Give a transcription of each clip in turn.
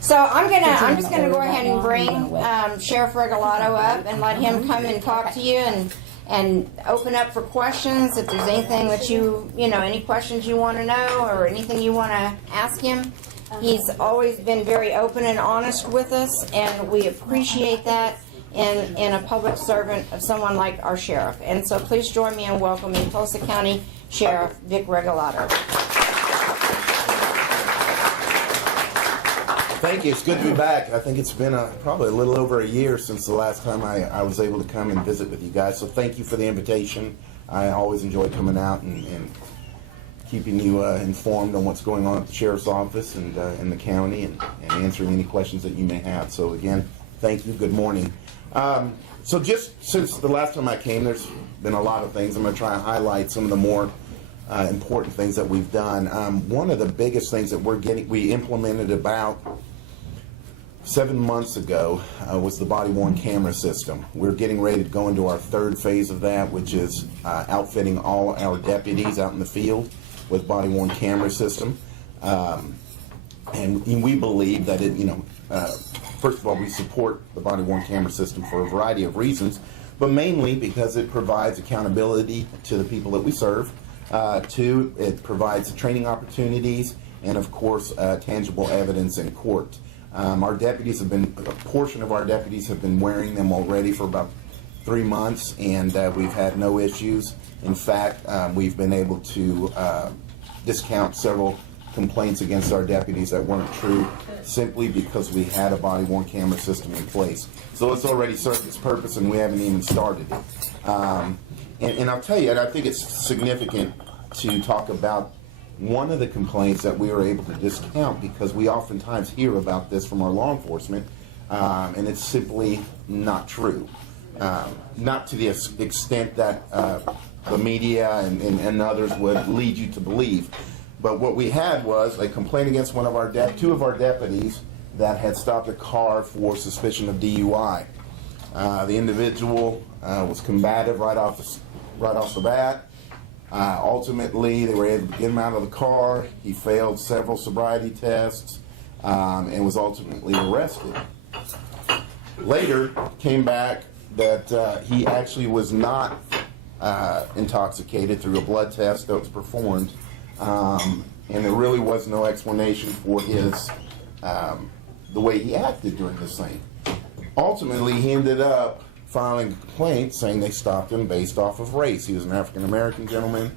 So I'm just gonna go ahead and bring Sheriff Regalado up and let him come and talk to you and open up for questions. If there's anything that any questions you want to know or anything you want to ask him. He's always been very open and honest with us, and we appreciate that in a public servant of someone like our sheriff. And so please join me in welcoming Tulsa County Sheriff Vic Regalado. Thank you. It's good to be back. I think it's been probably a little over a year since the last time I was able to come and visit with you guys. So thank you for the invitation. I always enjoy coming out and keeping you informed on what's going on at the Sheriff's Office and in the county and answering any questions that you may have. So again, thank you. Good morning. So just since the last time I came, there's been a lot of things. I'm going to try and highlight some of the more important things that we've done. One of the biggest things that we implemented about 7 months ago was the body-worn camera system. We're getting ready to go into our third phase of that, which is outfitting all our deputies out in the field with body-worn camera system. And we believe that first of all, we support the body-worn camera system for a variety of reasons, but mainly because it provides accountability to the people that we serve. Two, it provides training opportunities, and of course, tangible evidence in court. A portion of our deputies have been wearing them already for about 3 months, and we've had no issues. In fact, we've been able to discount several complaints against our deputies that weren't true simply because we had a body-worn camera system in place. So it's already served its purpose, and we haven't even started it. And I'll tell you, and I think it's significant to talk about one of the complaints that we were able to discount, because we oftentimes hear about this from our law enforcement, and it's simply not true. Not to the extent that the media and others would lead you to believe. But what we had was a complaint against two of our deputies that had stopped a car for suspicion of DUI. The individual was combative right off the bat. Ultimately, they were able to get him out of the car. He failed several sobriety tests and was ultimately arrested. Later, came back that he actually was not intoxicated through a blood test that was performed, and there really was no explanation for the way he acted during this thing. Ultimately, he ended up filing a complaint saying they stopped him based off of race. He was an African-American gentleman,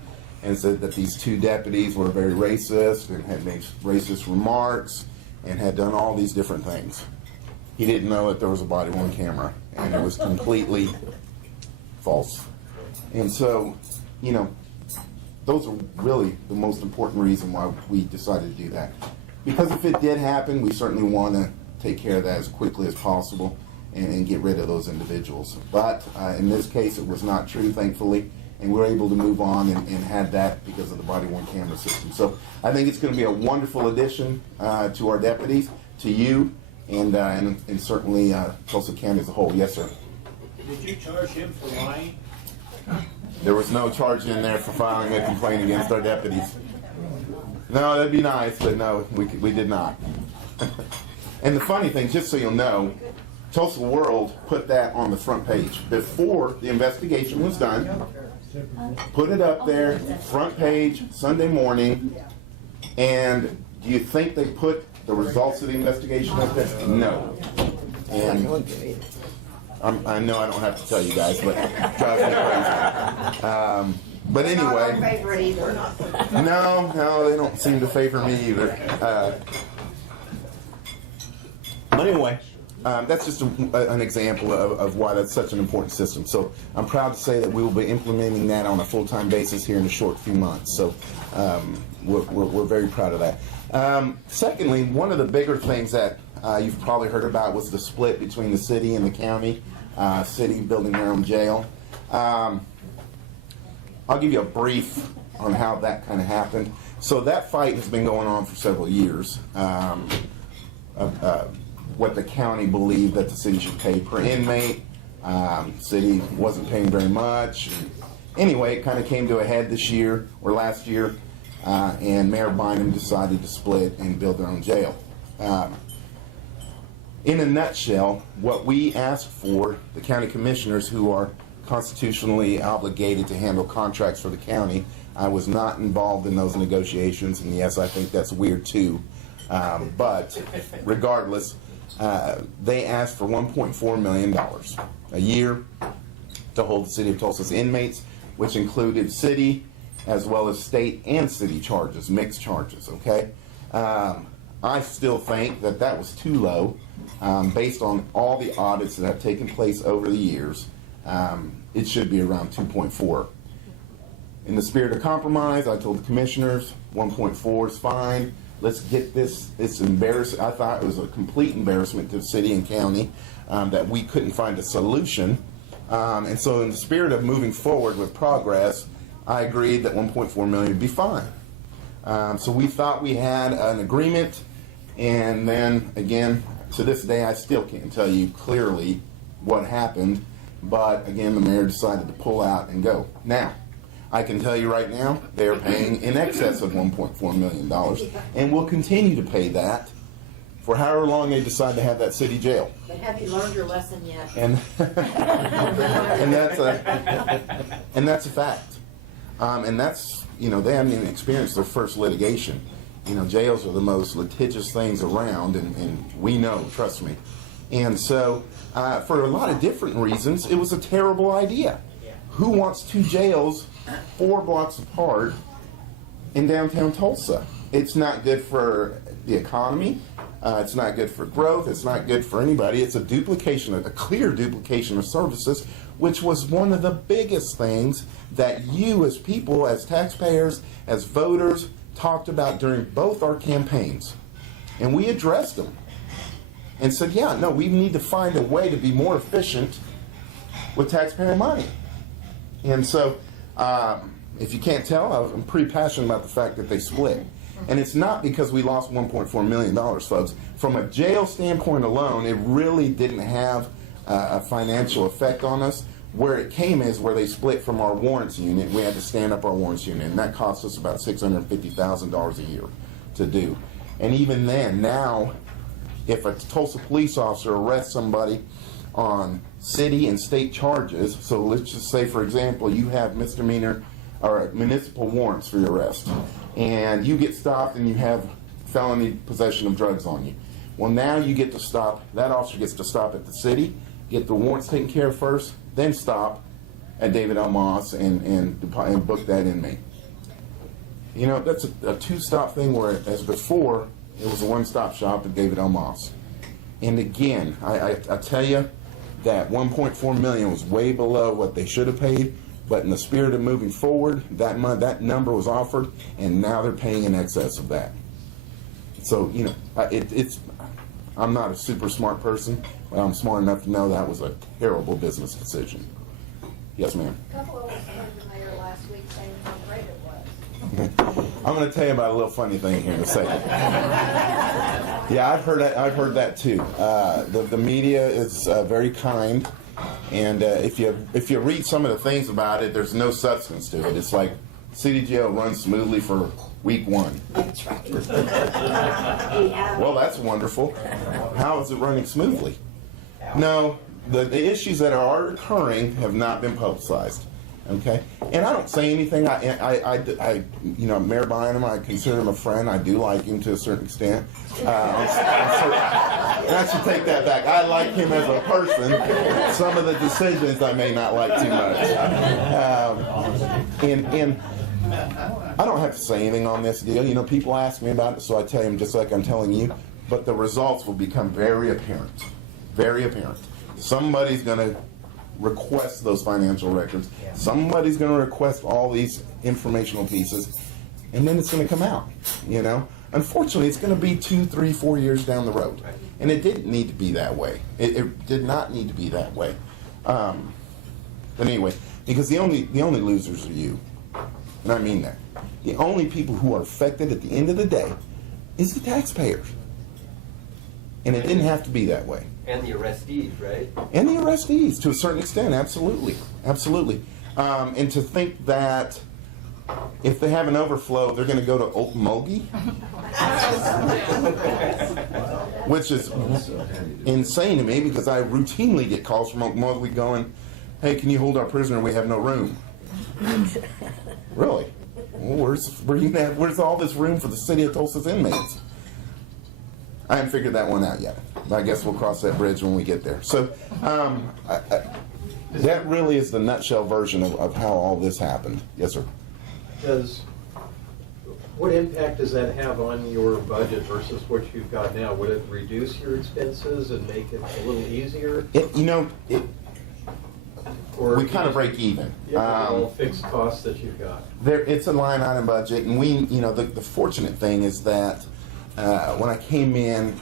and said that these two deputies were very racist and had made racist remarks and had done all these different things. He didn't know that there was a body-worn camera, and it was completely false. And so, those are really the most important reason why we decided to do that. Because if it did happen, we certainly want to take care of that as quickly as possible and get rid of those individuals. But in this case, it was not true, thankfully, and we were able to move on and had that because of the body-worn camera system. So I think it's going to be a wonderful addition to our deputies, to you, and certainly Tulsa County as a whole. Yes, sir. Did you charge him for lying? There was no charge in there for filing a complaint against our deputies. No, that'd be nice, but no, we did not. And the funny thing, just so you'll know, Tulsa World put that on the front page before the investigation was done. Put it up there, front page, Sunday morning. And do you think they put the results of the investigation up there? No. And I know I don't have to tell you guys, but it drives me crazy. But anyway, Not our favorite either. no, they don't seem to favor me either. But anyway, that's just an example of why that's such an important system. So I'm proud to say that we will be implementing that on a full-time basis here in a short few months. So we're very proud of that. Secondly, one of the bigger things that you've probably heard about was the split between the city and the county. City building their own jail. I'll give you a brief on how that kind of happened. So that fight has been going on for several years. What the county believed that the city should pay per inmate. City wasn't paying very much. Anyway, it kind of came to a head this year, or last year, and Mayor Bynum decided to split and build their own jail. in a nutshell, what we asked for, the county commissioners who are constitutionally obligated to handle contracts for the county, I was not involved in those negotiations, and yes, I think that's weird too. But regardless, they asked for $1.4 million a year to hold the city of Tulsa's inmates, which included city as well as state and city charges, mixed charges, okay? I still think that that was too low based on all the audits that have taken place over the years. It should be around 2.4. In the spirit of compromise, I told the commissioners 1.4 is fine. Let's get this. It's embarrassing. I thought it was a complete embarrassment to the city and county that we couldn't find a solution. And so in the spirit of moving forward with progress, I agreed that 1.4 million would be fine. So we thought we had an agreement, and then again, to this day, I still can't tell you clearly what happened, but again, the mayor decided to pull out and go. Now, I can tell you right now, they're paying in excess of $1.4 million, and will continue to pay that for however long they decide to have that city jail. But have you learned your lesson yet? And that's a fact. And that's, you know, they haven't even experienced their first litigation. You know, jails are the most litigious things around, and we know, trust me. And so, for a lot of different reasons, it was a terrible idea. Who wants two jails 4 blocks apart in downtown Tulsa? It's not good for the economy. It's not good for growth. It's not good for anybody. It's a duplication, a clear duplication of services, which was one of the biggest things that you as people, as taxpayers, as voters, talked about during both our campaigns. And we addressed them and said, yeah, no, we need to find a way to be more efficient with taxpayer money. And so, if you can't tell, I'm pretty passionate about the fact that they split. And it's not because we lost $1.4 million, folks. From a jail standpoint alone, it really didn't have a financial effect on us. Where it came is where they split from our warrants unit. We had to stand up our warrants unit, and that cost us about $650,000 a year to do. And even then, now, if a Tulsa police officer arrests somebody on city and state charges, so let's just say, for example, you have misdemeanor or municipal warrants for your arrest, and you get stopped and you have felony possession of drugs on you. Well, now you get to stop, that officer gets to stop at the city, get the warrants taken care of first, then stop at David L. Moss and book that inmate. You know, that's a two-stop thing, where as before, it was a one-stop shop at David L. Moss. And again, I tell you that $1.4 million was way below what they should have paid, but in the spirit of moving forward, that number was offered, and now they're paying in excess of that. So, you know, I'm not a super smart person, but I'm smart enough to know that was a terrible business decision. Yes, ma'am. A couple of us heard the mayor last week saying how great it was. I'm going to tell you about a little funny thing here in a second. Yeah, I've heard that too. The media is very kind, and if you read some of the things about it, there's no substance to it. It's like city jail runs smoothly for week 1. That's right. Well, that's wonderful. How is it running smoothly? No, the issues that are occurring have not been publicized. Okay, and I don't say anything. I you know, Mayor Bynum, I consider him a friend. I do like him to a certain extent. I should take that back. I like him as a person. Some of the decisions I may not like too much. And I don't have to say anything on this deal. You know, people ask me about it, so I tell them just like I'm telling you. But the results will become very apparent. Very apparent. Somebody's going to request those financial records. Somebody's going to request all these informational pieces, and then it's going to come out. You know, unfortunately, it's going to be 2, 3, 4 years down the road, and it didn't need to be that way. It did not need to be that way. But anyway, because the only losers are you, and I mean that. The only people who are affected at the end of the day is the taxpayers, and it didn't have to be that way. And the arrestees, right? And the arrestees, to a certain extent, absolutely. Absolutely. And to think that if they have an overflow, they're going to go to Okmulgee? which is insane to me because I routinely get calls from Oklahoma going, "Hey, can you hold our prisoner? We have no room." Really? Well, where's all this room for the city of Tulsa's inmates? I haven't figured that one out yet. I guess we'll cross that bridge when we get there. So that really is the nutshell version of how all this happened. Yes, sir. What impact does that have on your budget versus what you've got now? Would it reduce your expenses and make it a little easier? We kind of break even. All fixed costs that you've got. It's a line item budget, and the fortunate thing is that when I came in,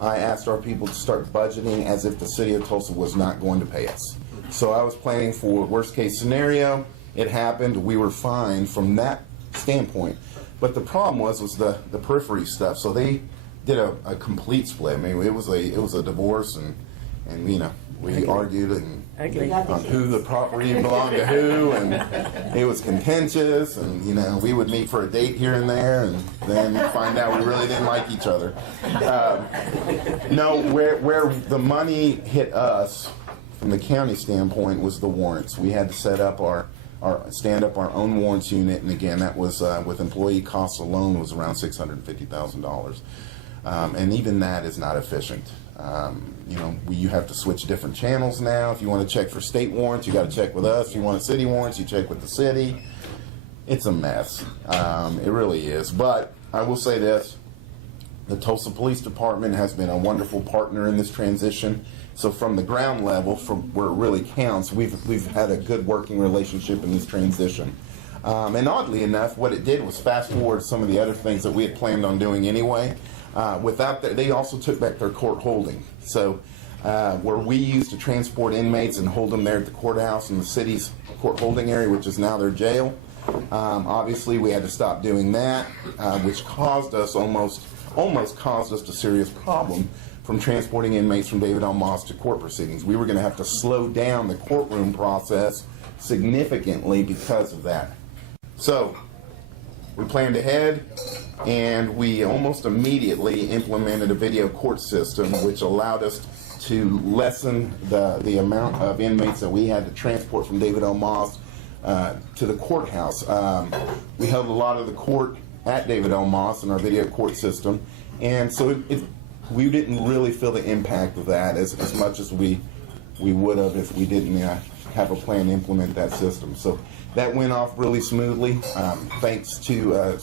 I asked our people to start budgeting as if the city of Tulsa was not going to pay us. So I was planning for worst case scenario. It happened. We were fine from that standpoint. But the problem was the periphery stuff. So they did a complete split. I mean, it was a divorce, and we argued on who the property belonged to who, and it was contentious, and we would meet for a date here and there, and then find out we really didn't like each other. No, where the money hit us from the county standpoint was the warrants. We had to stand up our own warrants unit, and again, that was with employee costs alone was around $650,000, and even that is not efficient. You have to switch different channels now. If you want to check for state warrants, you got to check with us. If you want city warrants, you check with the city. It's a mess. It really is. But I will say this: the Tulsa Police Department has been a wonderful partner in this transition. So from the ground level, from where it really counts, we've had a good working relationship in this transition. And oddly enough, what it did was fast forward some of the other things that we had planned on doing anyway. Without that, they also took back their court holding. So where we used to transport inmates and hold them there at the courthouse in the city's court holding area, which is now their jail, obviously we had to stop doing that, which caused us almost caused us a serious problem from transporting inmates from David L. Moss to court proceedings. We were going to have to slow down the courtroom process significantly because of that. So we planned ahead, and we almost immediately implemented a video court system, which allowed us to lessen the amount of inmates that we had to transport from David L. Moss to the courthouse. We held a lot of the court at David L. Moss in our video court system, and so we didn't really feel the impact of that as much as we would have if we didn't have a plan to implement that system. So that went off really smoothly, thanks to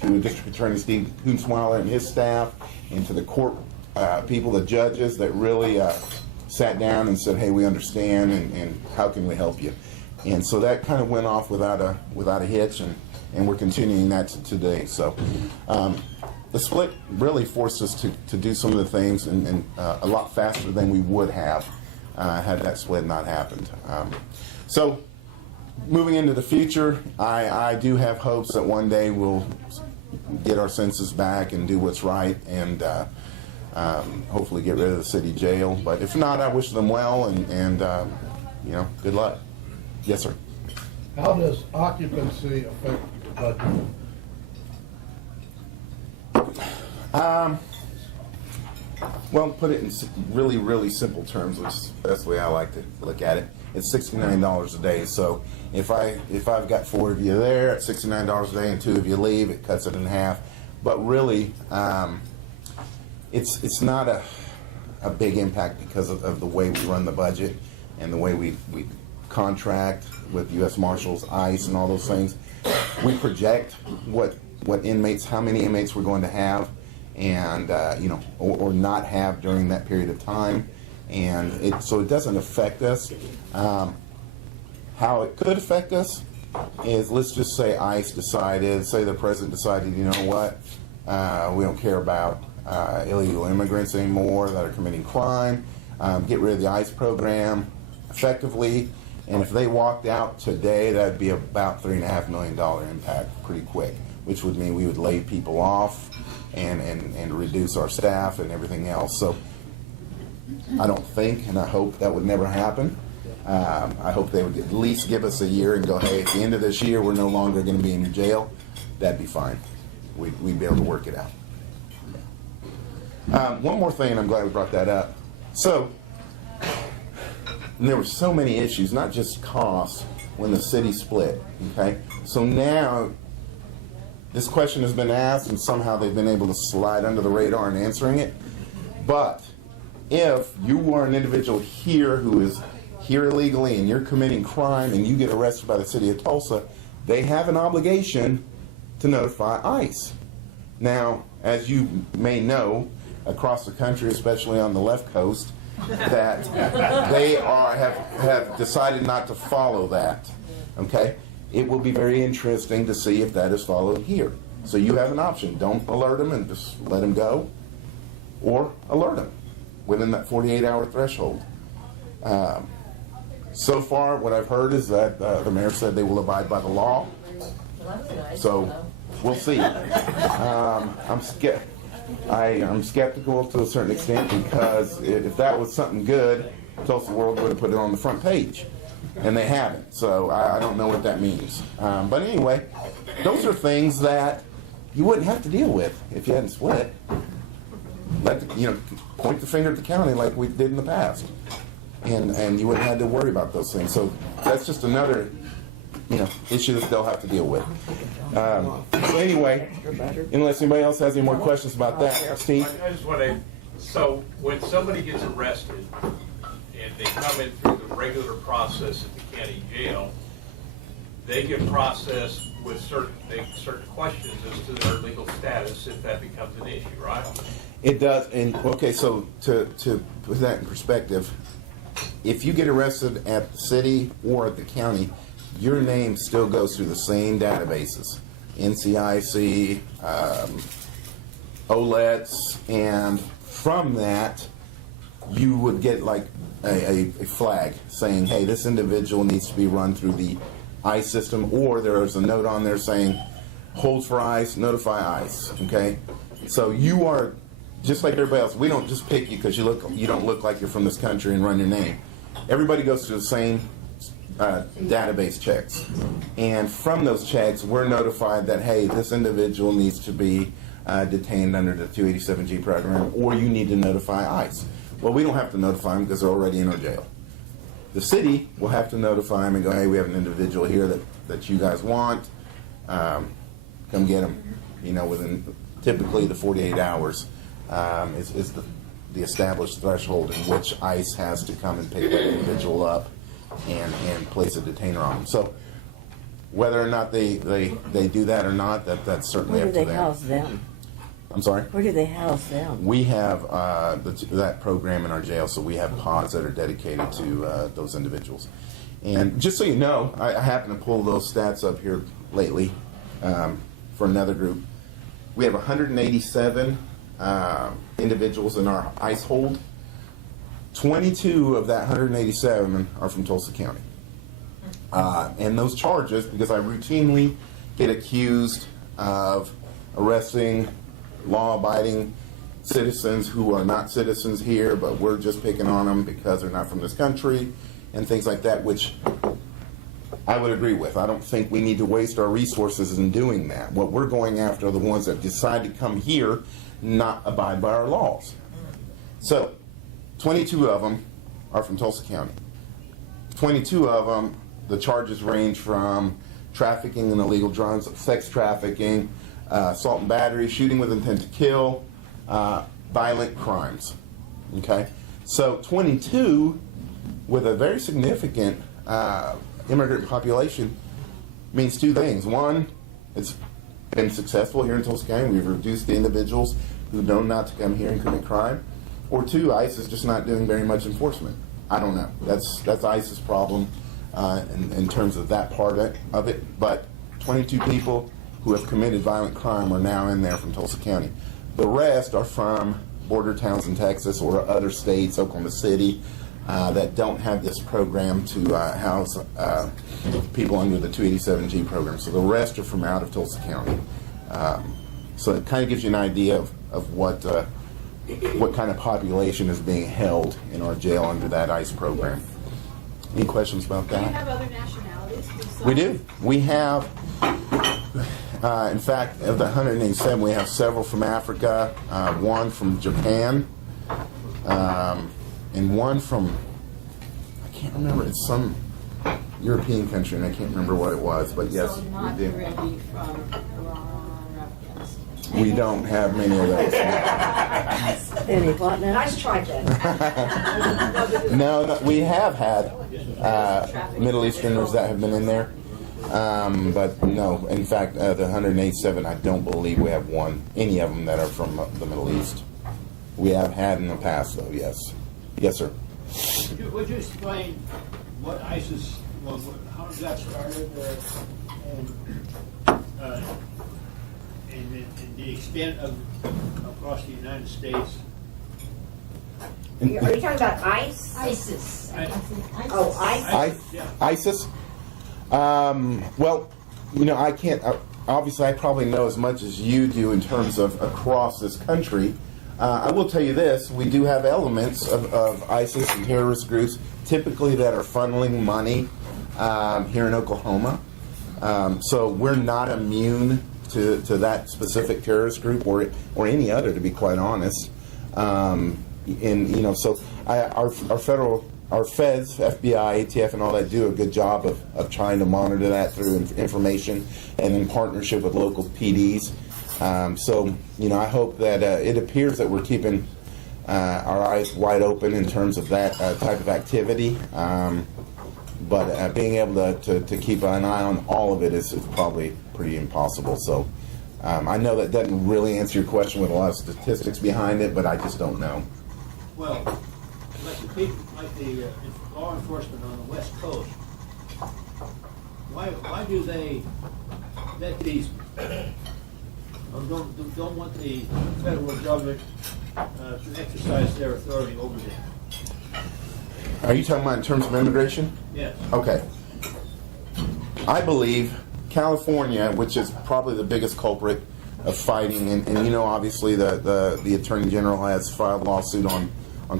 District Attorney Steve Hoonsweiler and his staff, and to the court people, the judges that really sat down and said, "Hey, we understand, and how can we help you?" And so that kind of went off without a hitch, and we're continuing that today. So the split really forced us to do some of the things and a lot faster than we would have had that split not happened. So moving into the future, I do have hopes that one day we'll get our senses back and do what's right, and hopefully get rid of the city jail. But if not, I wish them well, and good luck. Yes, sir. How does occupancy affect the budget? Well, put it in really, really simple terms, which is the best way I like to look at it. It's $69 a day. So if I've got 4 of you there at $69 a day and 2 of you leave, it cuts it in half. But really, it's not a big impact because of the way we run the budget and the way we contract with U.S. Marshals, ICE, and all those things. We project what inmates, how many inmates we're going to have, and or not have during that period of time, and so it doesn't affect us. How it could affect us is, let's just say ICE decided, say the president decided, you know what, we don't care about illegal immigrants anymore that are committing crime, get rid of the ICE program effectively, and if they walked out today, that'd be about $3.5 million impact pretty quick, which would mean we would lay people off and reduce our staff and everything else. So I don't think, and I hope that would never happen. I hope they would at least give us a year and go, hey, at the end of this year, we're no longer going to be in your jail. That'd be fine. We'd be able to work it out. One more thing, and I'm glad we brought that up. So, there were so many issues, not just costs, when the city split, okay? So now, this question has been asked, and somehow they've been able to slide under the radar in answering it. But if you are an individual here who is here illegally and you're committing crime and you get arrested by the city of Tulsa, they have an obligation to notify ICE. Now, as you may know, across the country, especially on the left coast, that they have decided not to follow that. Okay? It will be very interesting to see if that is followed here. So you have an option. Don't alert them and just let them go, or alert them within that 48-hour threshold. So far, what I've heard is that the mayor said they will abide by the law. So we'll see. I'm skeptical to a certain extent, because if that was something good, Tulsa World would have put it on the front page, and they haven't. So I don't know what that means. But anyway, those are things that you wouldn't have to deal with if you hadn't split. Point the finger at the county like we did in the past, and you wouldn't have to worry about those things. So that's just another issue that they'll have to deal with. So anyway, unless anybody else has any more questions about that, Steve? I just want to, so when somebody gets arrested and they come in through the regular process at the county jail, they get processed with certain questions as to their legal status if that becomes an issue, right? It does. And okay, so to put that in perspective, if you get arrested at the city or at the county, your name still goes through the same databases, NCIC, OLETS, and from that, you would get like a flag saying, hey, this individual needs to be run through the ICE system, or there's a note on there saying, hold for ICE, notify ICE, okay? So you are just like everybody else. We don't just pick you because you don't look like you're from this country and run your name. Everybody goes through the same database checks, and from those checks we're notified that, hey, this individual needs to be detained under the 287G program, or you need to notify ICE. Well, we don't have to notify them because they're already in our jail. The city will have to notify them and go, hey, we have an individual here that you guys want, come get them, within typically the 48 hours is the established threshold in which ICE has to come and pick that individual up and place a detainer on them. So whether or not they do that or not, that's certainly up to them. Where do they house them? I'm sorry? Where do they house them? We have that program in our jail, so we have pods that are dedicated to those individuals. And just so you know, I happen to pull those stats up here lately for another group. We have 187 individuals in our ICE hold. 22 of that 187 are from Tulsa County. And those charges, because I routinely get accused of arresting law-abiding citizens who are not citizens here, but we're just picking on them because they're not from this country, and things like that, which I would agree with. I don't think we need to waste our resources in doing that. What we're going after are the ones that decide to come here, not abide by our laws. So 22 of them are from Tulsa County. 22 of them, the charges range from trafficking in illegal drugs, sex trafficking, assault and battery, shooting with intent to kill, violent crimes. Okay? So 22 with a very significant immigrant population means two things. One, it's been successful here in Tulsa County. We've reduced the individuals who know not to come here and commit crime. Or two, ICE is just not doing very much enforcement. I don't know. That's ICE's problem in terms of that part of it. But 22 people who have committed violent crime are now in there from Tulsa County. The rest are from border towns in Texas or other states, Oklahoma City, that don't have this program to house people under the 287G program. So the rest are from out of Tulsa County. So it kind of gives you an idea of what kind of population is being held in our jail under that ICE program. Any questions about Do you that? have other nationalities besides? We do. We have, In fact, of the 187, we have several from Africa, one from Japan, and one from, I can't remember, it's some European country, and I can't remember what it was, but yes, So not we do. really from Iran or Afghanistan. We don't have many of those. Any what now? Nice try, Jen. No, we have had Middle Easterners that have been in there. But no, in fact, the 187, I don't believe we have any of them that are from the Middle East. We have had in the past, though, yes. Yes, sir. Would you explain what ISIS was, how it got started, and the extent of across the United States? Are you talking about ICE? ISIS. I- Oh, ICE? Yeah. ISIS? Well, I can't, obviously I probably know as much as you do in terms of across this country. I will tell you this, we do have elements of ISIS and terrorist groups typically that are funneling money here in Oklahoma. So we're not immune to that specific terrorist group or any other, to be quite honest. So our feds, FBI, ATF, and all that do a good job of trying to monitor that through information and in partnership with local PDs. I hope that it appears that we're keeping our eyes wide open in terms of that type of activity. But being able to keep an eye on all of it is probably pretty impossible. So I know that doesn't really answer your question with a lot of statistics behind it, but I just don't know. Well, like the law enforcement on the West Coast, why do they let these don't want the federal government to exercise their authority over them? Are you talking about in terms of immigration? Yes. Okay. I believe California, which is probably the biggest culprit of fighting, and obviously the Attorney General has filed a lawsuit on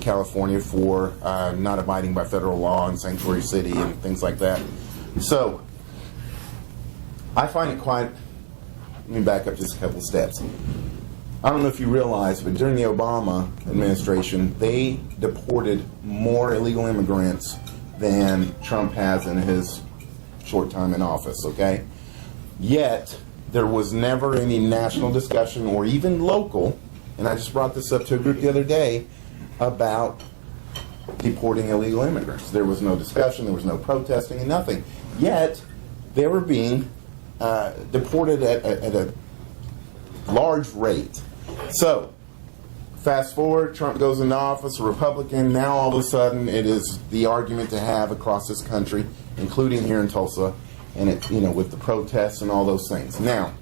California for not abiding by federal law and sanctuary city and things like that. So I find it quite, let me back up just a couple of steps. I don't know if you realize, but during the Obama administration, they deported more illegal immigrants than Trump has in his short time in office, okay? Yet, there was never any national discussion or even local, and I just brought this up to a group the other day, about deporting illegal immigrants. There was no discussion, there was no protesting, and nothing. Yet, they were being deported at a large rate. So, fast forward, Trump goes into office, a Republican, now all of a sudden it is the argument to have across this country, including here in Tulsa, and with the protests and all those things. Now,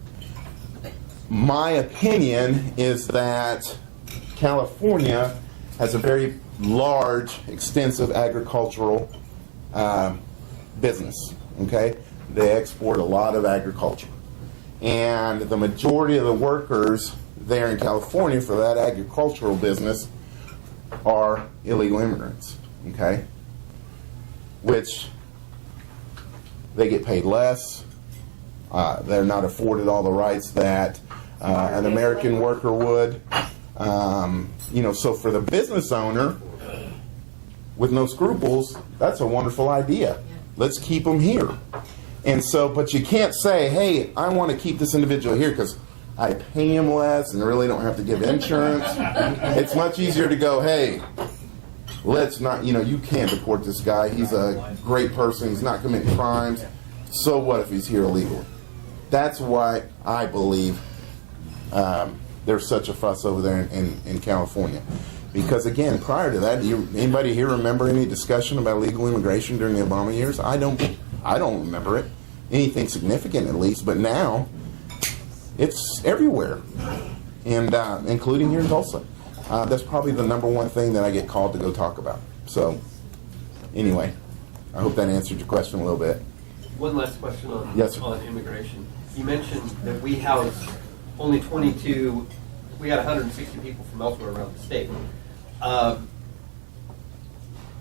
my opinion is that California has a very large, extensive agricultural business, okay? They export a lot of agriculture. And the majority of the workers there in California for that agricultural business are illegal immigrants, okay? Which they get paid less. They're not afforded all the rights that an American worker would. So for the business owner with no scruples, that's a wonderful idea. Let's keep them here. And so, but you can't say, hey, I want to keep this individual here because I pay him less and really don't have to give insurance. It's much easier to go, hey, let's not, you can't deport this guy. He's a great person. He's not committing crimes. So what if he's here illegally? That's why I believe there's such a fuss over there in California. Because again, prior to that, anybody here remember any discussion about illegal immigration during the Obama years? I don't remember it. Anything significant, at least. But now, it's everywhere, and including here in Tulsa. That's probably the number one thing that I get called to go talk about. So, anyway, I hope that answered your question a little bit. One last question on, Yes, sir. on immigration. You mentioned that we house only 22, we had 160 people from elsewhere around the state.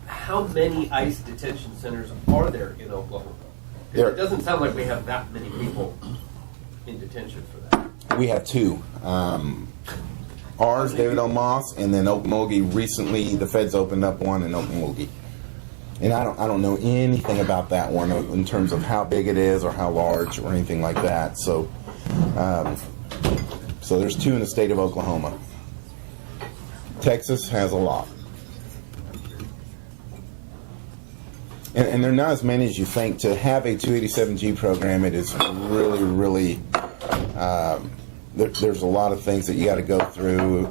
How many ICE detention centers are there in Oklahoma? 'Cause it doesn't sound like we have that many people in detention for that? We have two. Ours, David O. Moss, and then Okmulgee. Recently, the feds opened up one in Okmulgee. And I don't know anything about that one in terms of how big it is or how large or anything like that. So, so there's two in the state of Oklahoma. Texas has a lot. And they're not as many as you think. To have a 287G program, it is really, really, there's a lot of things that you got to go through,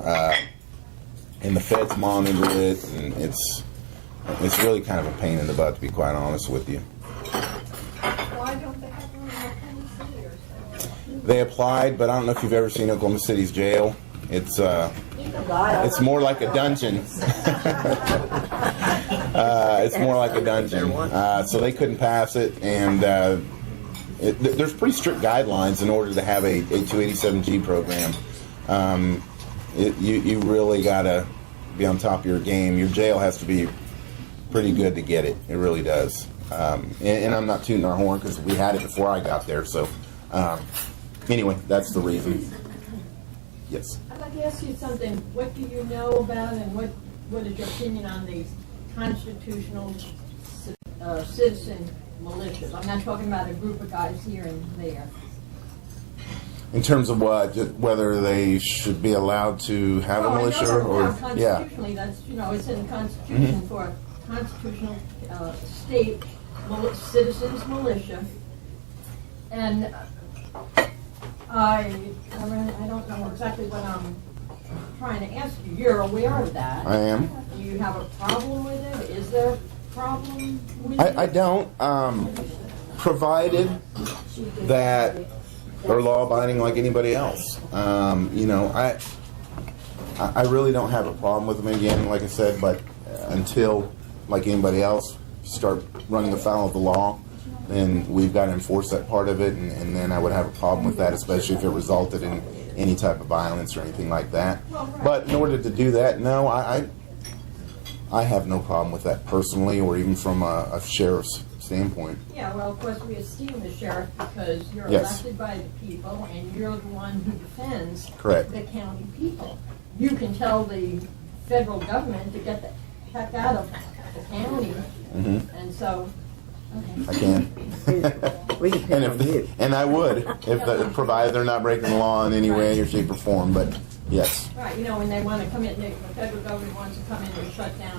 and the feds monitor it, and it's really kind of a pain in the butt, to be quite honest with you. Why don't they have one in Oklahoma City or something? They applied, but I don't know if you've ever seen Oklahoma City's jail. It's more like a dungeon. It's more like a dungeon. So they couldn't pass it, and there's pretty strict guidelines in order to have a 287G program. You really got to be on top of your game. Your jail has to be pretty good to get it. It really does. And I'm not tooting our horn because we had it before I got there. So anyway, that's the reason. Yes. I'd like to ask you something. What do you know about, and what is your opinion on these constitutional citizen militias? I'm not talking about a group of guys here and there. In terms of what, whether they should be allowed to have a militia, or constitutionally, that's, it's in the Constitution for a constitutional state citizens militia, and I don't know exactly what I'm trying to ask you. You're aware of that. I am. Do you have a problem with it? Is there a problem with it? I don't. Provided that they're law-abiding like anybody else. I really don't have a problem with them, again, like I said, but until, like anybody else, start running afoul of the law, then we've got to enforce that part of it, and then I would have a problem with that, especially if it resulted in any type of violence or anything like that. But in order to do that, no, I have no problem with that personally, or even from a sheriff's standpoint. Yeah, well, of course, we esteem the sheriff because you're Yes. elected by the people, and you're the one who defends Correct. the county people. You can tell the federal government to get the heck out of the county, and so, okay. I can. We can And I would, if provided they're not breaking the law in any way or shape or form, but yes. Right, when they want to come in, the federal government wants to come in and shut down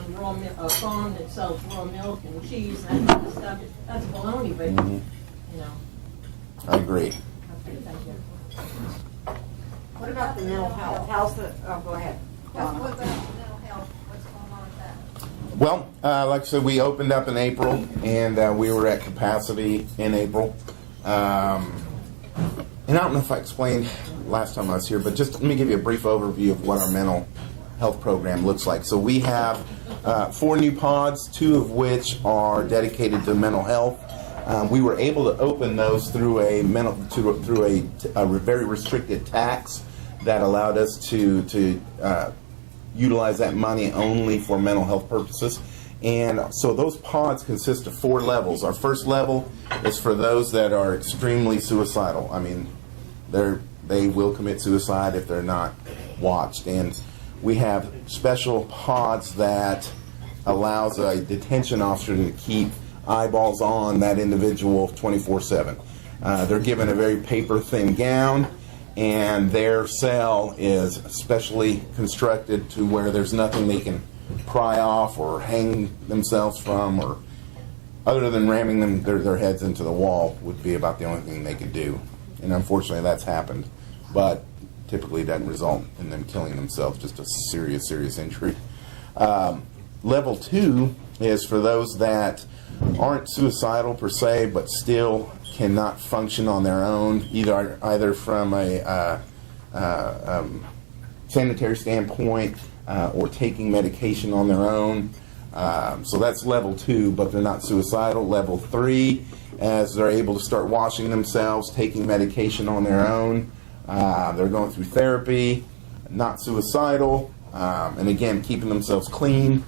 a farm that sells raw milk and cheese and that kind of stuff. That's baloney, but, I agree. Okay, thank you. What about the mental health? How's the, go ahead. What about mental health? What's going on with that? Well, like I said, we opened up in April, and we were at capacity in April. And I don't know if I explained last time I was here, but just let me give you a brief overview of what our mental health program looks like. So we have 4 new pods, 2 of which are dedicated to mental health. We were able to open those through a very restricted tax that allowed us to utilize that money only for mental health purposes. And so those pods consist of 4 levels. Our first level is for those that are extremely suicidal. I mean, they will commit suicide if they're not watched. And we have special pods that allows a detention officer to keep eyeballs on that individual 24/7. They're given a very paper-thin gown, and their cell is specially constructed to where there's nothing they can pry off or hang themselves from, or other than ramming their heads into the wall would be about the only thing they could do. And unfortunately that's happened, but typically it doesn't result in them killing themselves, just a serious injury. Level 2 is for those that aren't suicidal per se, but still cannot function on their own, either from a sanitary standpoint or taking medication on their own. So that's level 2, but they're not suicidal. Level 3, as they're able to start washing themselves, taking medication on their own. They're going through therapy, not suicidal, and again, keeping themselves clean.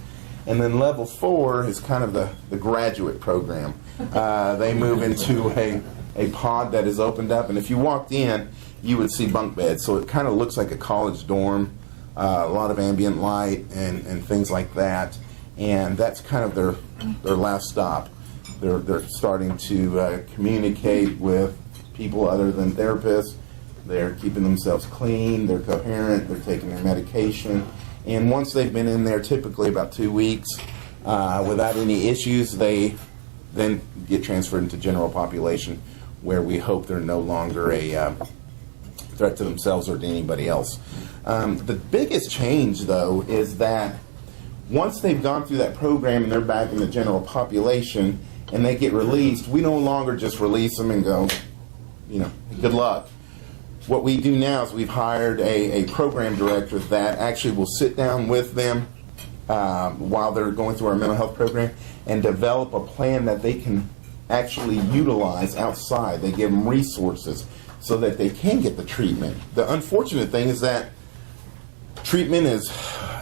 And then level 4 is kind of the graduate program. They move into a a pod that is opened up, and if you walked in, you would see bunk beds. So it kind of looks like a college dorm, a lot of ambient light and things like that. And that's kind of their last stop. They're starting to communicate with people other than therapists. They're keeping themselves clean, they're coherent, they're taking their medication. And once they've been in there typically about 2 weeks without any issues, they then get transferred into general population, where we hope they're no longer a threat to themselves or to anybody else. The biggest change, though, is that once they've gone through that program and they're back in the general population and they get released, we no longer just release them and go, good luck. What we do now is we've hired a program director that actually will sit down with them while they're going through our mental health program and develop a plan that they can actually utilize outside. They give them resources so that they can get the treatment. The unfortunate thing is that treatment is,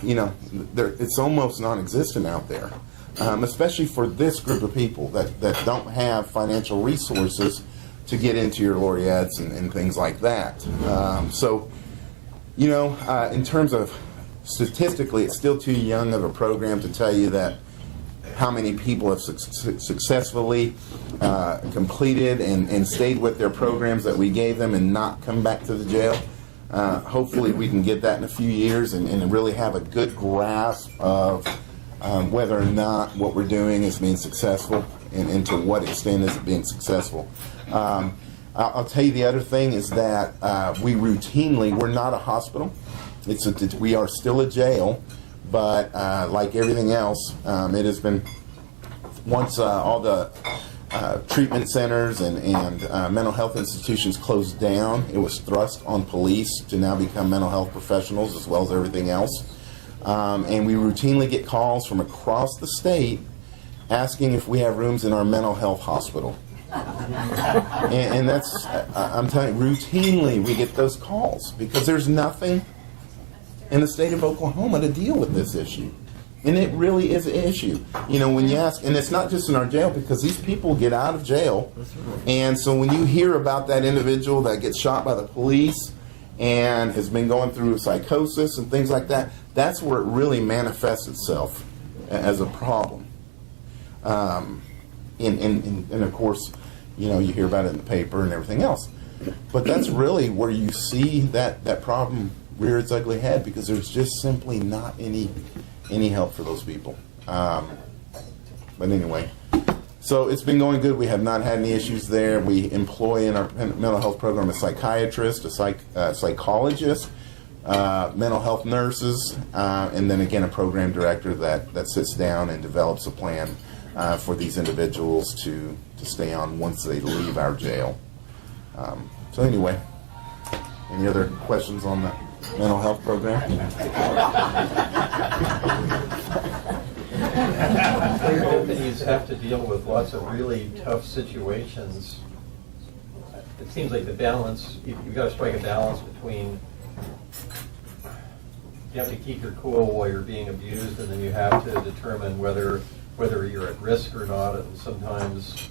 it's almost non-existent out there, especially for this group of people that don't have financial resources to get into your laureates and things like that. In terms of statistically, it's still too young of a program to tell you that how many people have successfully completed and stayed with their programs that we gave them and not come back to the jail. Hopefully we can get that in a few years and really have a good grasp of whether or not what we're doing is being successful and to what extent is it being successful. I'll tell you the other thing is that we're not a hospital. We are still a jail, but like everything else, it has been, once all the treatment centers and mental health institutions closed down, it was thrust on police to now become mental health professionals as well as everything else. And we routinely get calls from across the state asking if we have rooms in our mental health hospital. And that's, I'm telling you, routinely we get those calls because there's nothing in the state of Oklahoma to deal with this issue. And it really is an issue. When you ask, and it's not just in our jail, because these people get out of jail. And so when you hear about that individual that gets shot by the police and has been going through psychosis and things like that, that's where it really manifests itself as a problem. And of course, you hear about it in the paper and everything else. But that's really where you see that problem rear its ugly head, because there's just simply not any help for those people. But anyway, so it's been going good. We have not had any issues there. We employ in our mental health program a psychiatrist, a psychologist, mental health nurses, and then again a program director that sits down and develops a plan for these individuals to stay on once they leave our jail. So anyway, any other questions on that mental health program? Companies have to deal with lots of really tough situations. It seems like the balance, you've got to strike a balance between, you have to keep your cool while you're being abused, and then you have to determine whether you're at risk or not, and sometimes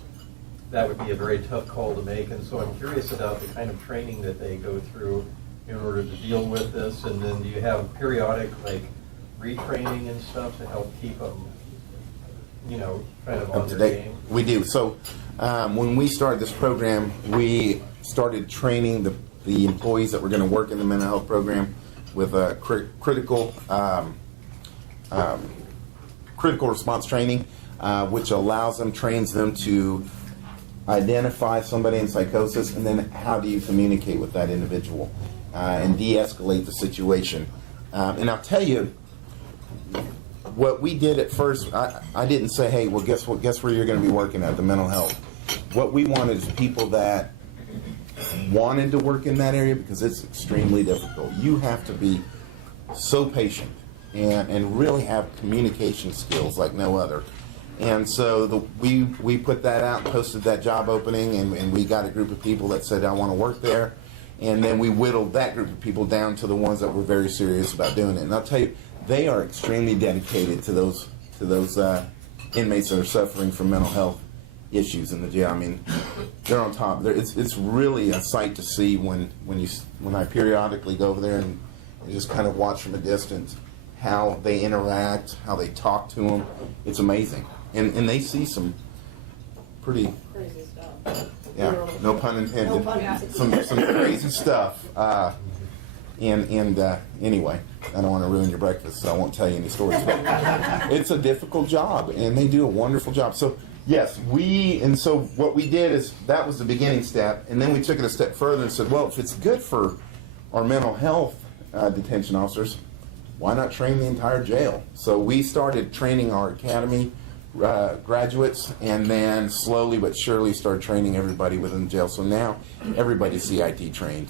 that would be a very tough call to make. And so I'm curious about the kind of training that they go through in order to deal with this, and then do you have periodic retraining and stuff to help keep them, kind of on their game? We do. So when we started this program, we started training the employees that were going to work in the mental health program with critical response training, which trains them to identify somebody in psychosis, and then how do you communicate with that individual and de-escalate the situation. And I'll tell you, what we did at first, I didn't say, hey, well, guess what? Guess where you're going to be working at, the mental health. What we wanted is people that wanted to work in that area, because it's extremely difficult. You have to be so patient and really have communication skills like no other. And so we put that out, posted that job opening, and we got a group of people that said, I want to work there. And then we whittled that group of people down to the ones that were very serious about doing it. And I'll tell you, they are extremely dedicated to those inmates that are suffering from mental health issues in the jail. I mean, they're on top. It's really a sight to see when I periodically go over there and just kind of watch from a distance how they interact, how they talk to them. It's amazing, and they see some pretty Crazy stuff. yeah, no pun intended. Some crazy stuff. Anyway, I don't want to ruin your breakfast, so I won't tell you any stories. But it's a difficult job, and they do a wonderful job. So yes, so what we did is that was the beginning step, and then we took it a step further and said, well, if it's good for our mental health detention officers, why not train the entire jail? So we started training our academy graduates, and then slowly but surely started training everybody within the jail. So now everybody's CIT trained.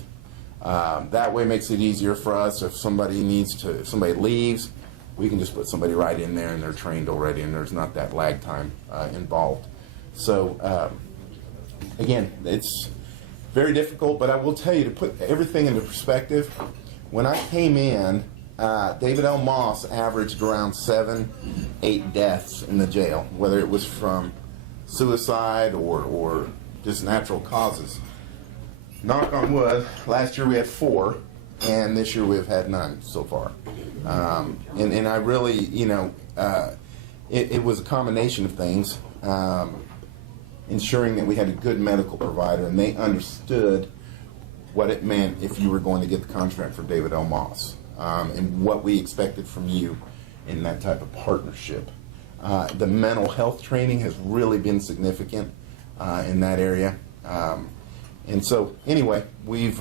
That way makes it easier for us. If somebody leaves, we can just put somebody right in there and they're trained already, and there's not that lag time involved. So again, it's very difficult, but I will tell you, to put everything into perspective, when I came in, David L. Moss averaged around 7-8 deaths in the jail, whether it was from suicide or just natural causes. Knock on wood, last year we had 4, and this year we've had none so far. And I really, it was a combination of things, ensuring that we had a good medical provider, and they understood what it meant if you were going to get the contract for David L. Moss. And what we expected from you in that type of partnership. The mental health training has really been significant in that area. And so, anyway, we've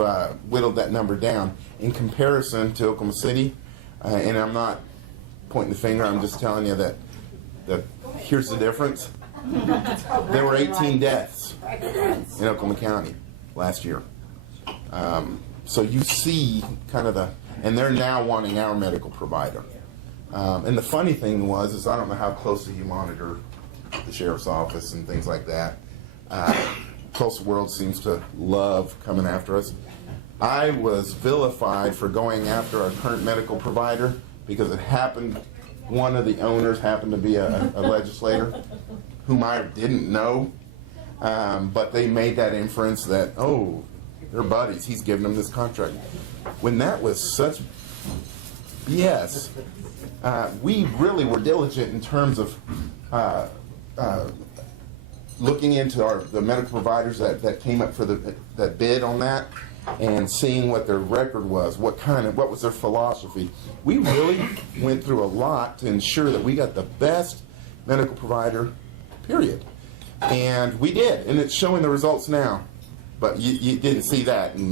whittled that number down. In comparison to Oklahoma City, and I'm not pointing the finger, I'm just telling you that here's the difference. There were 18 deaths in Oklahoma County last year. So you see kind of and they're now wanting our medical provider. And the funny thing is I don't know how closely you monitor the sheriff's office and things like that. Tulsa World seems to love coming after us. I was vilified for going after our current medical provider because it happened, one of the owners happened to be a legislator whom I didn't know, but they made that inference that, oh, they're buddies, he's giving them this contract. When that was such BS, we really were diligent in terms of looking into the medical providers that came up for that bid on that, and seeing what their record was, what was their philosophy. We really went through a lot to ensure that we got the best medical provider, period. And we did, and it's showing the results now. But you didn't see that in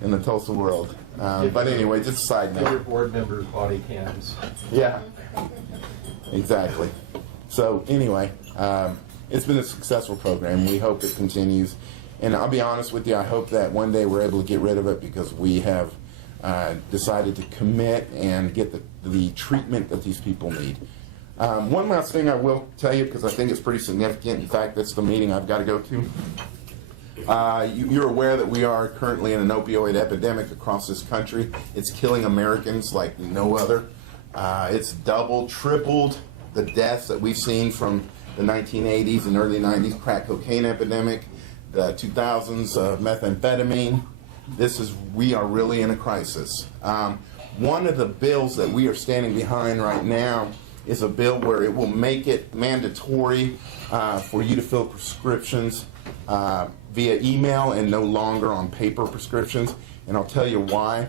the Tulsa World. But anyway, just a side note. Your board members' body cams. Yeah, exactly. So anyway, it's been a successful program. We hope it continues. And I'll be honest with you, I hope that one day we're able to get rid of it, because we have decided to commit and get the treatment that these people need. One last thing I will tell you, because I think it's pretty significant. In fact, that's the meeting I've got to go to. You're aware that we are currently in an opioid epidemic across this country. It's killing Americans like no other. It's doubled, tripled the deaths that we've seen from the 1980s and early 90s crack cocaine epidemic, the 2000s methamphetamine. We are really in a crisis. One of the bills that we are standing behind right now is a bill where it will make it mandatory for you to fill prescriptions via email and no longer on paper prescriptions. And I'll tell you why.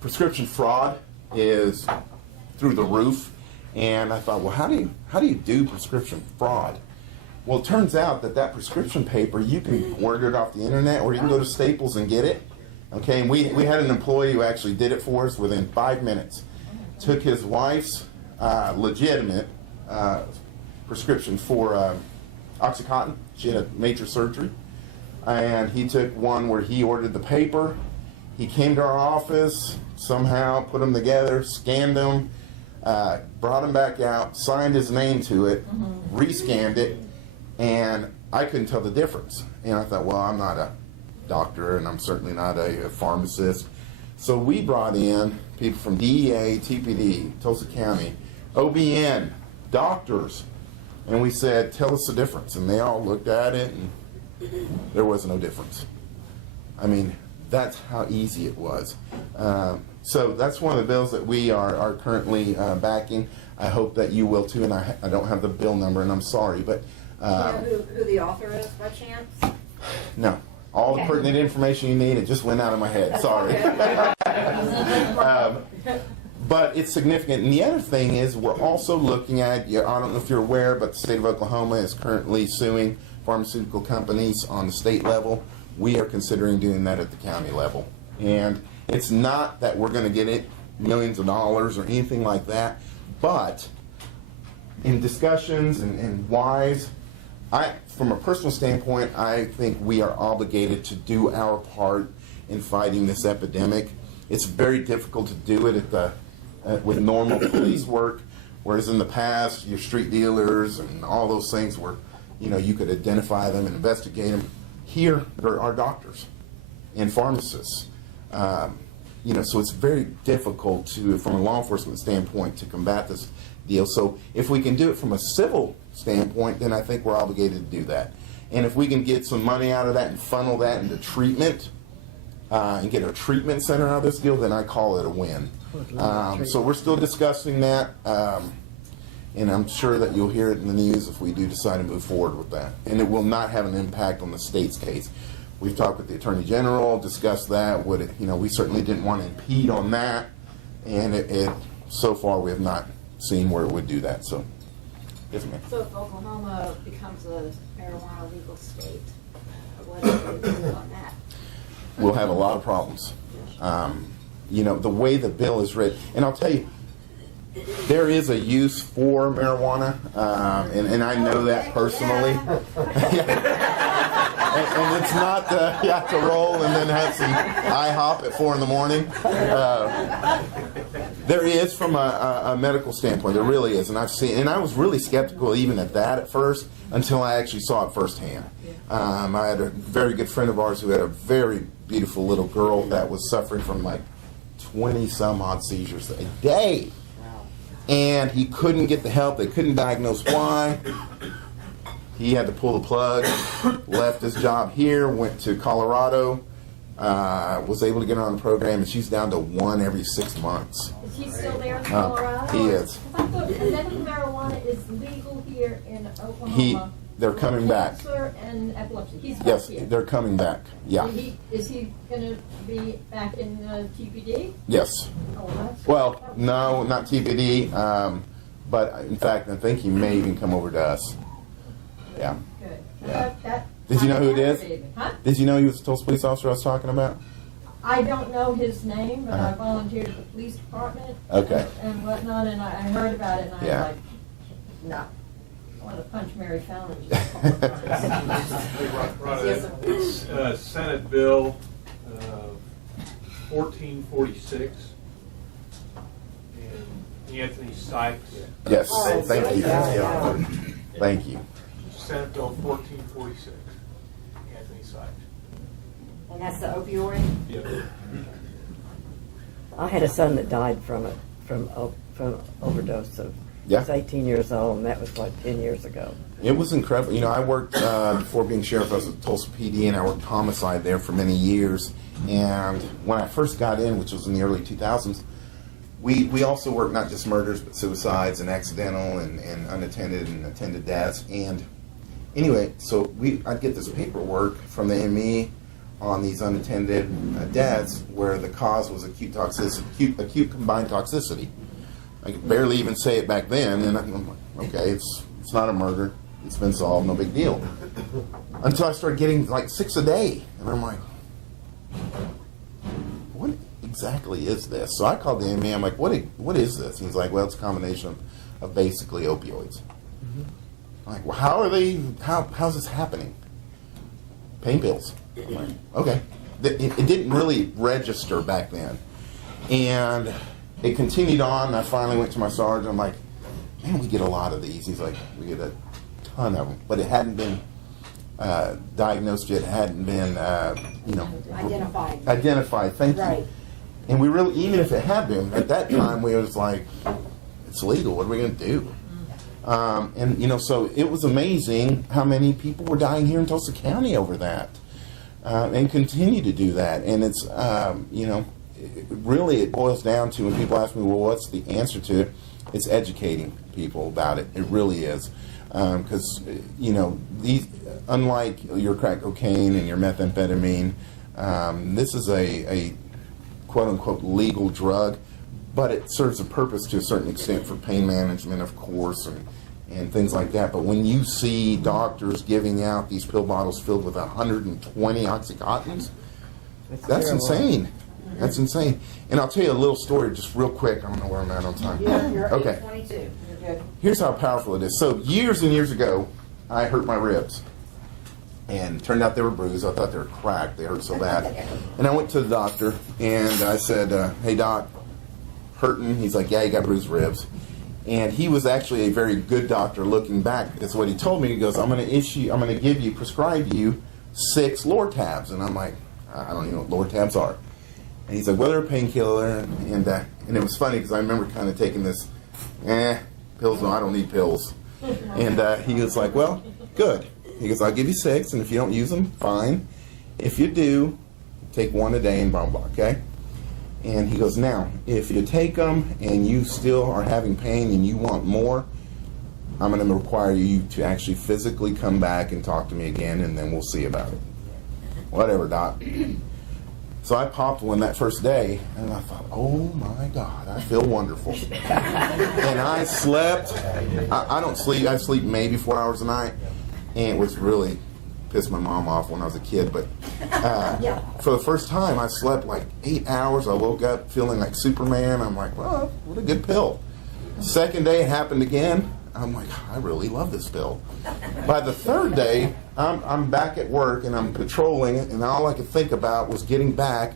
Prescription fraud is through the roof, and I thought, well, how do you do prescription fraud? Well, it turns out that prescription paper, you can order it off the internet, or you can go to Staples and get it. Okay, and we had an employee who actually did it for us within 5 minutes. Took his wife's legitimate prescription for OxyContin. She had a major surgery, and he took one where he ordered the paper. He came to our office, somehow put them together, scanned them, brought them back out, signed his name to it, rescanned it, and I couldn't tell the difference. And I thought, well, I'm not a doctor, and I'm certainly not a pharmacist. So we brought in people from DEA, TPD, Tulsa County, OBN, doctors. And we said, tell us the difference. And they all looked at it, and there was no difference. I mean, that's how easy it was. So that's one of the bills that we are currently backing. I hope that you will too, and I don't have the bill number, and I'm sorry, but... Do you know who the author is by chance? No. All the pertinent information you need, it just went out of my head. Sorry. But it's significant. And the other thing is we're also looking at, I don't know if you're aware, but the state of Oklahoma is currently suing pharmaceutical companies on the state level. We are considering doing that at the county level. And it's not that we're going to get it millions of dollars or anything like that, but in discussions and whys, from a personal standpoint, I think we are obligated to do our part in fighting this epidemic. It's very difficult to do it with normal police work, whereas in the past, your street dealers and all those things were, you could identify them and investigate them. Here, there are doctors and pharmacists. So it's very difficult from a law enforcement standpoint, to combat this deal. So if we can do it from a civil standpoint, then I think we're obligated to do that. And if we can get some money out of that and funnel that into treatment, and get a treatment center out of this deal, then I call it a win. So we're still discussing that, and I'm sure that you'll hear it in the news if we do decide to move forward with that. And it will not have an impact on the state's case. We've talked with the Attorney General, discussed that. We certainly didn't want to impede on that, and so far we have not seen where it would do that. So, yes, ma'am. So if Oklahoma becomes a marijuana legal state, what do you do on that? We'll have a lot of problems. The way the bill is written, and I'll tell you, there is a use for marijuana, and I know that personally. and it's not you have to roll and then have some IHOP at 4 in the morning. There is, from a medical standpoint, there really is, and I've seen, and I was really skeptical even at that at first until I actually saw it firsthand. I had a very good friend of ours who had a very beautiful little girl that was suffering from like 20-some-odd seizures a day. And he couldn't get the help. They couldn't diagnose why. He had to pull the plug, left his job here, went to Colorado, was able to get her on the program, and she's down to 1 every 6 months. Is he still there in Colorado? He is. I thought medical marijuana is legal here in Oklahoma. They're coming back. Cancer and epilepsy. He's back Yes, here. they're coming back. Yeah. Is he going to be back in TPD? Yes. Oh, that's Well, no, not TBD. But in fact, I think he may even come over to us. Yeah. good. Yeah. That Did you know who it is? Huh? Did you know he was the Tulsa police officer I was talking about? I don't know his name, but I Uh-huh. volunteered at the police department. Okay. And whatnot, and I heard about it, and I Yeah. was like, no. I want to punch Mary Fallon. It's Senate Bill 1446, and Anthony Sykes. Yes. Oh, Thank you. yeah. Thank you. Senate Bill 1446, Anthony Sykes. And that's the opioid? Yep. I had a son that died from it, from overdose of. He was Yeah. 18 years old, and that was like 10 years ago. It was incredible. I worked, before being sheriff, I was at Tulsa PD, and I worked homicide there for many years. And when I first got in, which was in the early 2000s, we also worked not just murders, but suicides and accidental and unattended and attended deaths. And anyway, so I'd get this paperwork from the ME on these unattended deaths where the cause was acute toxicity, acute combined toxicity. I could barely even say it back then, and I'm like, okay, it's not a murder. It's been solved, no big deal. Until I started getting like 6 a day, and I'm like, what exactly is this? So I called the ME. I'm like, what is this? And he's like, well, it's a combination of basically opioids. I'm like, well, how's this happening? Pain pills. I'm like, okay. It didn't really register back then, and it continued on, and I finally went to my sergeant. I'm like, man, we get a lot of these. He's like, we get a ton of them. But it hadn't been diagnosed yet. It hadn't been, identified. Thank you. Right. And we really, even if it had been, at that time, we was like, it's legal. What are we going to do? And, you know, so it was amazing how many people were dying here in Tulsa County over that, and continue to do that. And it's, you know, really it boils down to, when people ask me, well, what's the answer to it? It's educating people about it. It really is. Because, you know, these, unlike your crack cocaine and your methamphetamine, this is a quote-unquote legal drug, but it serves a purpose to a certain extent for pain management, of course, and things like that. But when you see doctors giving out these pill bottles filled with 120 Oxycontins, that's terrible. insane. That's insane. And I'll tell you a little story just real quick. I don't know where I'm at on time. You're Okay. 8:22. You're good. Here's how powerful it is. So years and years ago, I hurt my ribs. And it turned out they were bruised. I thought they were cracked. They hurt so bad. And I went to the doctor, and I said, hey, doc, hurting? He's like, yeah, you got bruised ribs. And he was actually a very good doctor looking back. That's what he told me. He goes, I'm going to prescribe you 6 Lortabs. And I'm like, I don't even know what Lortabs are. And he's like, well, they're a painkiller. And it was funny because I remember kind of taking this, pills, no, I don't need pills. And he was like, well, good. He goes, I'll give you 6, and if you don't use them, fine. If you do, take 1 a day and blah, blah, okay? And he goes, now, if you take them and you still are having pain and you want more, I'm going to require you to actually physically come back and talk to me again, and then we'll see about it. Whatever, doc. So I popped one that first day, and I thought, oh my God, I feel wonderful. And I slept. I don't sleep. I sleep maybe 4 hours a night. And it was really pissed my mom off when I was a kid. But for the first time, I slept like 8 hours. I woke up feeling like Superman. I'm like, well, what a good pill. Second day, it happened again. I'm like, I really love this pill. By the third day, I'm back at work, and I'm patrolling it, and all I could think about was getting back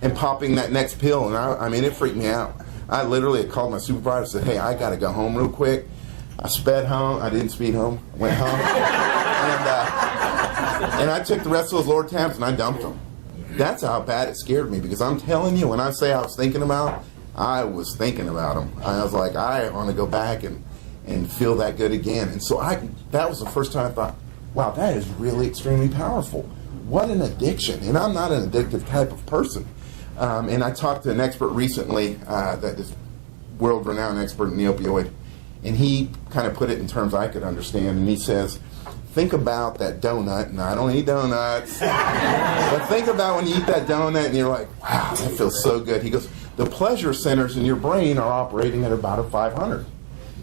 and popping that next pill. And I mean, it freaked me out. I literally called my supervisor and said, hey, I got to go home real quick. I sped home. I didn't speed home. Went home. And I took the rest of those Lortabs and I dumped them. That's how bad it scared me, because I'm telling you, when I say I was thinking about, I was thinking about them. I was like, I want to go back and feel that good again. And so that was the first time I thought, wow, that is really extremely powerful. What an addiction. And I'm not an addictive type of person. And I talked to an expert recently, that is world-renowned expert in the opioid. And he kind of put it in terms I could understand. And he says, think about that donut. And I don't eat donuts. But think about when you eat that donut and you're like, wow, that feels so good. He goes, the pleasure centers in your brain are operating at about a 500.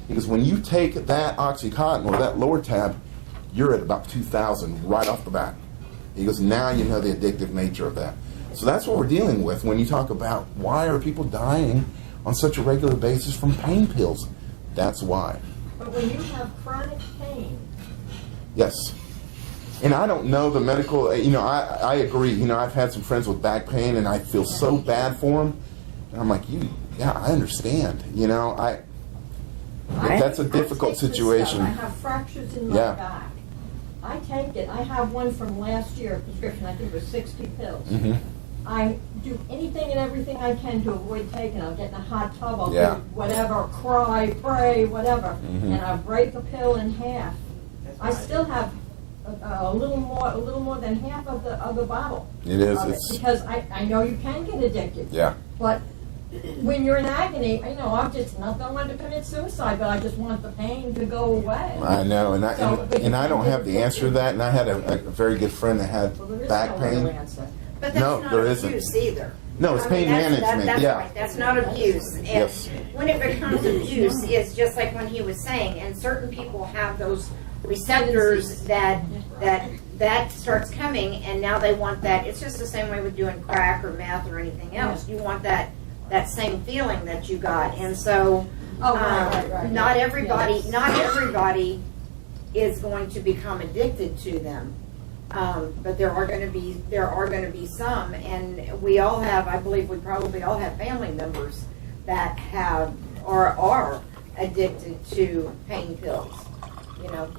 He goes, when you take that Oxycontin or that Lortab, you're at about 2,000 right off the bat. He goes, now you know the addictive nature of that. So that's what we're dealing with when you talk about why are people dying on such a regular basis from pain pills. That's why. But when you have chronic pain, Yes. And I don't know the medical, I agree. I've had some friends with back pain, and I feel so bad for them. And I'm like, I understand. That's a difficult situation. I have fractures in my back. I take it. I have one from last year, prescription, I think it was 60 pills. Mm-hmm. I do anything and everything I can to avoid taking. I'll get in a hot tub, I'll do whatever, cry, pray, whatever, and I break a pill in half. I still have a little more than half of the bottle. It is. Because I know you can get addicted. Yeah. But when you're in agony, I'm just not the one to commit suicide, but I just want the pain to go away. I know, and I don't have the answer to that. And I had a very good friend that had back pain. But that's not abuse either. No, it's pain management. That's right. That's not abuse. And Yes. when it becomes abuse, it's just like when he was saying, and certain people have those receptors that starts coming, and now they want that. It's just the same way with doing crack or meth or anything else. You want that same feeling that you got, and so right. not everybody is going to become addicted to them. But there are going to be some, and we all have. I believe we probably all have family members that have or are addicted to pain pills.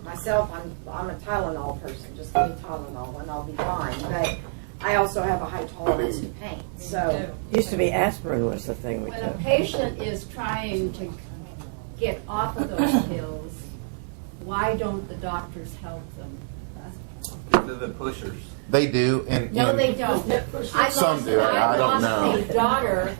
Myself, I'm a Tylenol person. Just give me Tylenol and I'll be fine. But I also have a high tolerance to pain. So Used to be aspirin was the thing we When a took. patient is trying to get off of those pills, why don't the doctors help them? They're the pushers. They do, and No, they don't. Some do. I don't know. A daughter,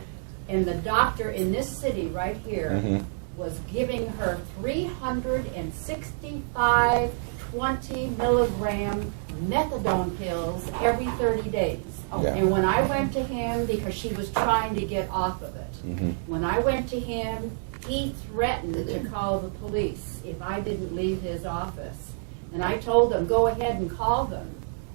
and the doctor in this city right here Mhm. was giving her 365 20-milligram methadone pills every 30 days. Yeah. And when I went to him, because she was trying to get off of it, Mhm. when I went to him, he threatened to call the police if I didn't leave his office. And I told him, go ahead and call them,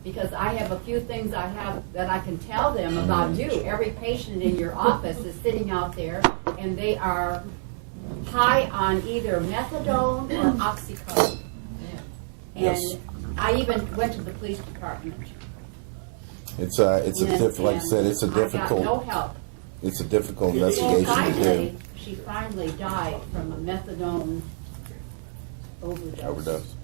because I have a few things I have that I can tell them about you. Every patient in your office is sitting out there, and they are high on either methadone or oxycodone. And Yes. I even went to the police department. It's a like I said, it's a I got no difficult, help. it's a difficult Well, investigation to do. finally, she finally died from a methadone overdose. Overdose.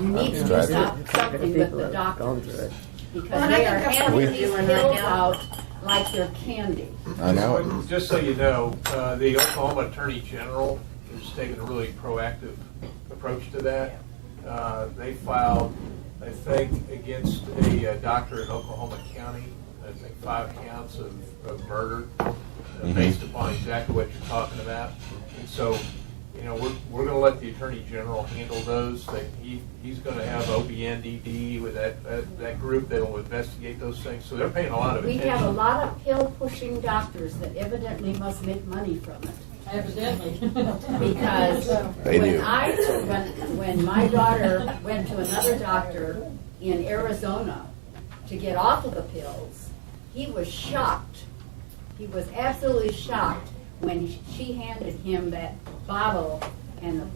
You need to do Tragic. something with People the have doctors, gone through it. because Well, and I they think are that's what handing we're these doing pills right now. out like they're candy. I know it. Just so you know, the Oklahoma Attorney General is taking a really proactive approach to that. They filed, I think, against a doctor in Oklahoma County, I think 5 counts of murder, based upon exactly what you're talking about. And so, you know, we're going to let the Attorney General handle those. He's going to have OBNDD with that group that will investigate those things. So they're paying a lot of We attention. have a lot of pill-pushing doctors that evidently must make money from it. Evidently. Because They when do. when my daughter went to another doctor in Arizona to get off of the pills, he was shocked. He was absolutely shocked when she handed him that bottle, and the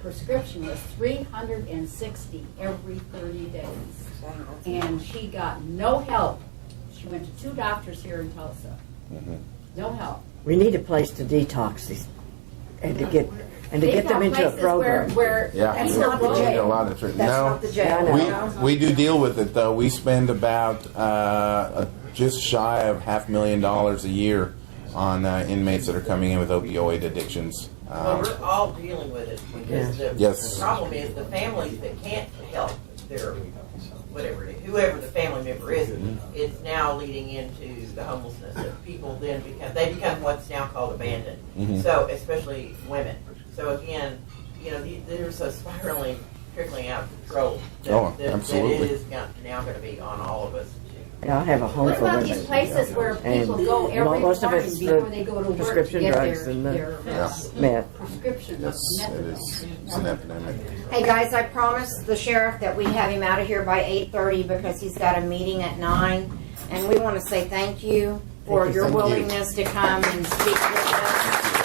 prescription was 360 every 30 days. And she got no help. She went to 2 doctors here in Tulsa. No help. We need a place to detox these, and to get They've them got into a places program. Where Yeah. That's we- not the we need jail. a lot of That's no. not the jail. Yeah, We do deal with it though. We spend about just shy of $500,000 a year on inmates that are coming in with opioid addictions. Well, we're all dealing with it, because Yes. the problem is the families that can't help their, whatever, whoever the family member is, it's now leading into the homelessness, that people then become what's now called abandoned. So, especially women. So again, you know, there's a spiraling, trickling out of control that absolutely. it is now going to be on all of us. Yeah, I have a home What for about women. these places where people And go every most of morning it's before the they go to work to prescription get drugs their, and the Yeah. meth. prescription Yes, it methadone? is. It's an epidemic. Hey guys, I promised the sheriff that we'd have him out of here by 8:30 because he's got a meeting at 9. And we want to say thank you for your Thank you. willingness to come and speak with us.